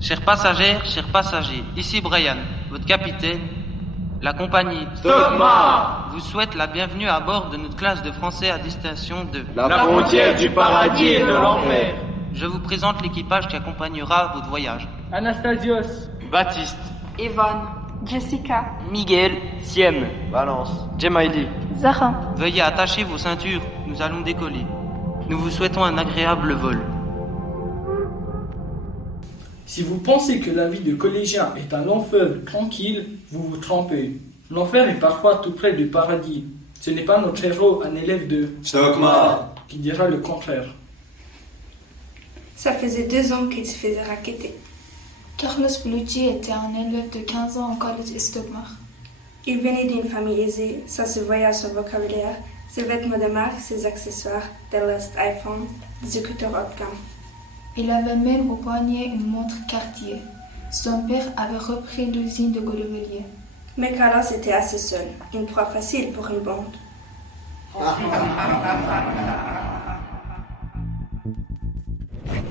Chères passagères, chers passagers, ici Brian, votre capitaine. La compagnie Stockmar vous souhaite la bienvenue à bord de notre classe de français à destination de la frontière du paradis et de l'enfer. Je vous présente l'équipage qui accompagnera votre voyage. Anastasios, Baptiste, Evan, Jessica, Miguel, Siem, Valence, Jemaili. Zara. Veuillez attacher vos ceintures, nous allons décoller. Nous vous souhaitons un agréable vol. si vous pensez que la vie de collégien est un long fleuve tranquille, vous vous trompez. L'enfer est parfois tout près du paradis. Ce n'est pas notre héros, un élève de Stockmar, qui dira le contraire. Ça faisait 2 ans qu'il se faisait racketter. Carlos Bellucci était un élève de 15 ans au collège Stockmar. Il venait d'une famille aisée, ça se voyait à son vocabulaire, ses vêtements de marque, ses accessoires, des restes iPhone, des écouteurs haut de gamme. Il avait même au poignet une montre Cartier. Son père avait repris l'usine de Godelier. Mais Carlos était assez seul, une proie facile pour une bande.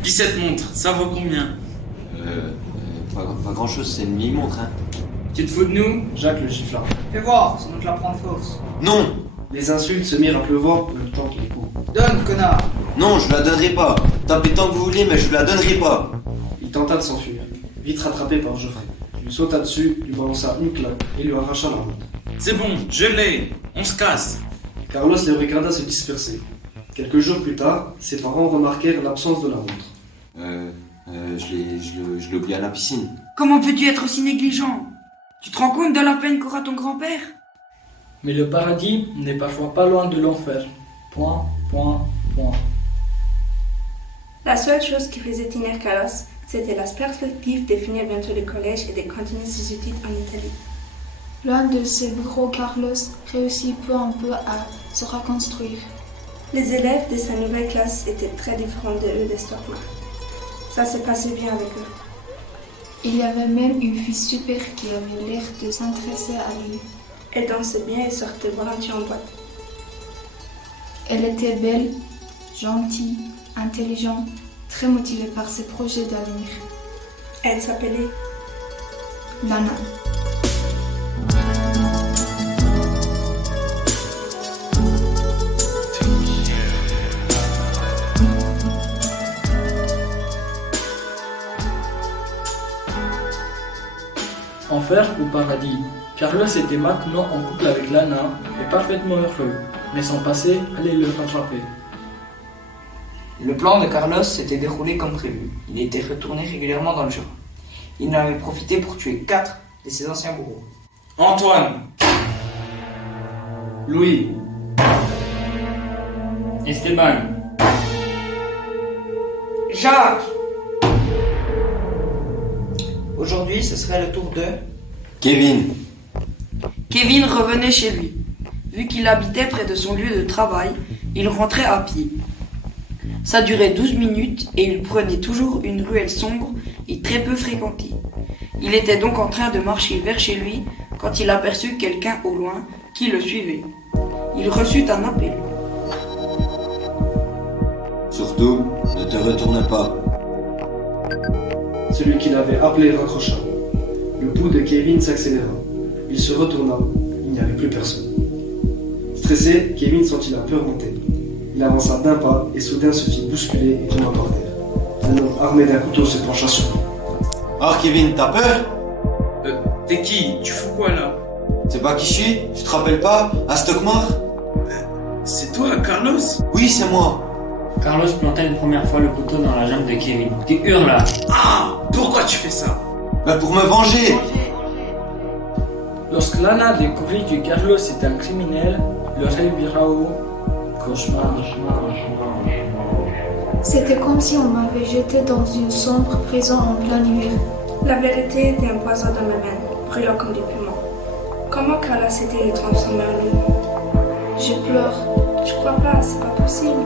17 montres, ça vaut combien? Pas grand chose, c'est une montre, hein. Tu te fous de nous? Jacques le giflard. Fais voir, sinon te la prends de force. Non! Les insultes se mirent à pleuvoir pour le temps qu'il court. Donne, connard. Non, je vous la donnerai pas. Tapez tant que vous voulez, mais je vous la donnerai pas. Il tenta de s'enfuir, vite rattrapé par Geoffrey. Il lui sauta dessus, lui balança une claque et lui arracha la montre. C'est bon, je l'ai, on se casse. Carlos les regarda se disperser. Quelques jours plus tard, ses parents remarquèrent l'absence de la montre. Je l'ai oublié à la piscine. Comment peux-tu être aussi négligent? Tu te rends compte de la peine qu'aura ton grand-père? Mais le paradis n'est parfois pas loin de l'enfer. Point, point, point. La seule chose qui faisait tenir Carlos, c'était la perspective de finir bientôt le collège et de continuer ses études en Italie. Loin de ses bureaux, Carlos réussit peu à peu à se reconstruire. Les élèves de sa nouvelle classe étaient très différents de eux de Stockmar. Ça se passait bien avec eux. Il y avait même une fille super qui avait l'air de s'intéresser à lui. Elle dansait bien et sortait volontiers en boîte. Elle était belle, gentille, intelligente, très motivée par ses projets d'avenir. Elle s'appelait Lana. Enfer ou paradis? Carlos était maintenant en couple avec Lana et parfaitement heureux, mais son passé allait le rattraper. Le plan de Carlos s'était déroulé comme prévu. Il était retourné régulièrement dans le Jura. Il en avait profité pour tuer 4 de ses anciens bourreaux. Antoine, Louis, Esteban. Jacques! Aujourd'hui, ce serait le tour de... Kevin. Kevin revenait chez lui. Vu qu'il habitait près de son lieu de travail, il rentrait à pied. Ça durait 12 minutes et il prenait toujours une ruelle sombre et très peu fréquentée. Il était donc en train de marcher vers chez lui quand il aperçut quelqu'un au loin qui le suivait. Il reçut un appel. Surtout, ne te retourne pas. celui qui l'avait appelé raccrocha. Le pouls de Kevin s'accéléra. Il se retourna. Il n'y avait plus personne. Stressé, Kevin sentit la peur monter. Il avança d'un pas et soudain se fit bousculer et tomba par terre. Un homme armé d'un couteau se pencha sur lui. Oh Kevin, t'as peur? T'es qui? Tu fous quoi là? C'est pas qui je suis? Tu te rappelles pas? À Stockmar? C'est toi, Carlos? Oui, c'est moi. Carlos planta une première fois le couteau dans la jambe de Kevin. Tu hurles là. Ah! Pourquoi tu fais ça? Bah pour me venger. Lorsque Lana découvrit que Carlos était un criminel, le rêve vira au cauchemar. C'était comme si on m'avait jeté dans une sombre prison en plein hiver. La vérité était un poison dans mes veines, brûlant comme du piment. Comment Carlos s'était transformé en lui? Je pleure. Je crois pas, c'est pas possible.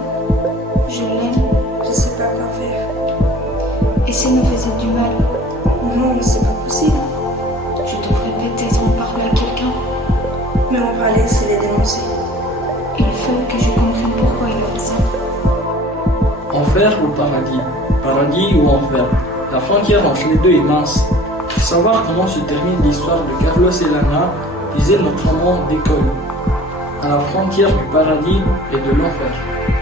Je l'aime. Je sais pas quoi faire. Et s'il me faisait du mal, Non, c'est pas possible. je devrais peut-être en parler à quelqu'un. Mais on va laisser les dénoncer. Il faut que je comprenne pourquoi il est ça. Enfer ou paradis? Paradis ou enfer? La frontière entre les deux est mince. Pour savoir comment se termine l'histoire de Carlos et Lana, lisez notre roman d'école, à la frontière du paradis et de l'enfer.